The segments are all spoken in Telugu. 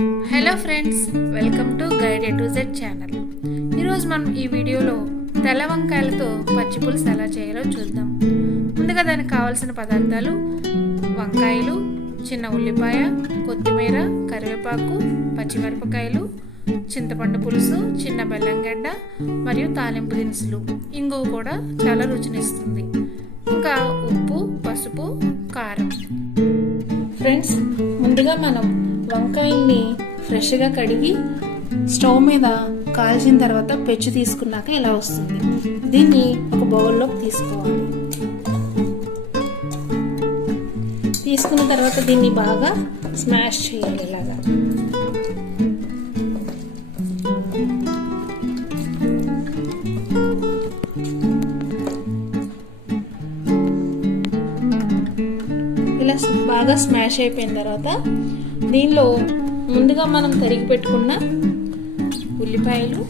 Hello friends welcome to guide to Z channel. ఈరోజు మనం ఈ వీడియోలో తెల్ల వంకాయలతో పచ్చిపులుసు ఎలా చేయాలో చూద్దాం. ముందుగా దానికి కావాల్సిన పదార్థాలు వంకాయలు చిన్న ఉల్లిపాయ కొత్తిమీర కరివేపాకు పచ్చిమిరపకాయలు చింతపండు పులుసు చిన్న బెల్లంగడ్డ మరియు తాలింపు దినుసులు. ఇంగువ కూడా చాలా రుచినిస్తుంది. ఇంకా ఉప్పు పసుపు కారం. ఫ్రెండ్స్ ముందుగా మనం వంకాయల్ని ఫ్రెష్గా కడిగి స్టవ్ మీద కాల్చిన తర్వాత పెచ్చు తీసుకున్నాక ఇలా వస్తుంది. దీన్ని ఒక బౌల్లోకి తీసుకోవాలి. తీసుకున్న తర్వాత దీన్ని బాగా స్మాష్ చేయాలి ఇలాగా. ఇలా బాగా స్మాష్ అయిపోయిన తర్వాత దీనిలో ముందుగా మనం తరిగి పెట్టుకున్న ఉల్లిపాయలు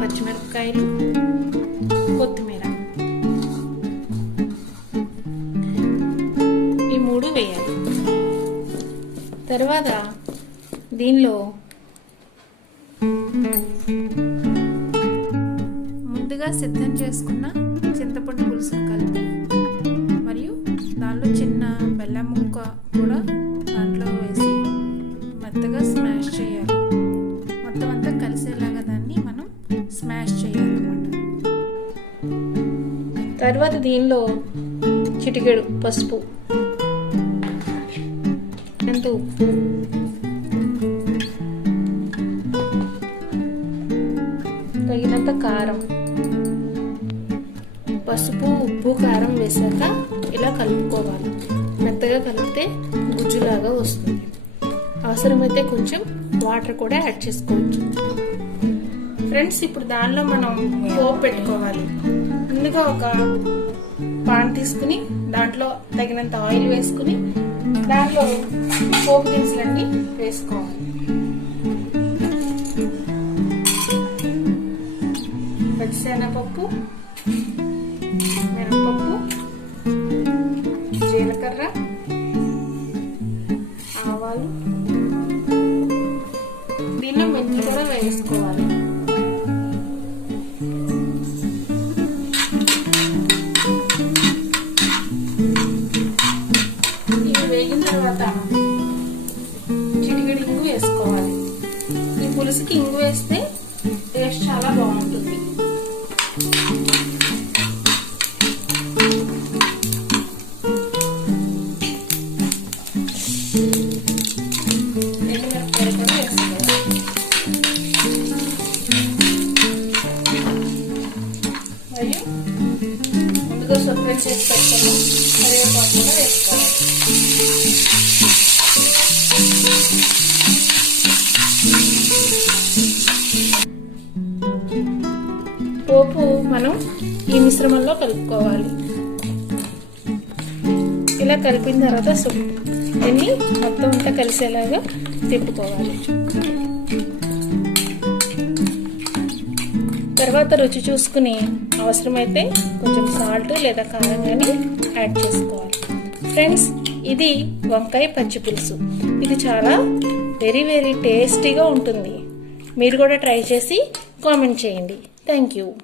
పచ్చిమిరపకాయలు కొత్తిమీర. ఈ మూడు వేయాలి. తర్వాత దీనిలో ముందుగా సిద్ధం చేసుకున్న చింతపండు పులుసును కలిపి తర్వాత దీనిలో చిటికెడు పసుపు. ఎంత ఉప్పు? తగినంత కారం. పసుపు ఉప్పు కారం వేసాక ఇలా కలుపుకోవాలి. మెత్తగా కలిపితే గుజ్జులాగా వస్తుంది. అవసరమైతే కొంచెం వాటర్ కూడా యాడ్ చేసుకోవచ్చు. ఫ్రెండ్స్ ఇప్పుడు దానిలో మనం పోపు పెట్టుకోవాలి. ముందుగా ఒక పాన్ తీసుకుని దాంట్లో తగినంత ఆయిల్ వేసుకుని దాంట్లో పోపు దినుసులన్నీ వేసుకోవాలి. పచ్చిశనగపప్పు మినపప్పు జీలకర్ర వేగిన తర్వాత చిటికెడు ఇంగు వేసుకోవాలి ఈ పులుసుకి ఇంగు వేస్తే టేస్ట్ చాలా బాగుంటుంది ఎండుమిరపకాయలు కూడా వేసుకోవాలి మరియు ముందుగా శుభ్రం చేసి పెట్టుకున్న కరివేపాకు కూడా వేసుకోవాలి పోపు మనం ఈ మిశ్రమంలో కలుపుకోవాలి. ఇలా కలిపిన తర్వాత సు- దీన్ని మొత్తం అంతా కలిసేలాగా తిప్పుకోవాలి. తర్వాత రుచి చూసుకుని అవసరమైతే కొంచెం సాల్ట్ లేదా కారం కానీ యాడ్ చేసుకోవాలి. ఫ్రెండ్స్ ఇది వంకాయ పచ్చి పులుసు. ఇది చాలా వెరీ వెరీ టేస్టీగా ఉంటుంది. మీరు కూడా ట్రై చేసి కామెంట్ చేయండి. Thank you.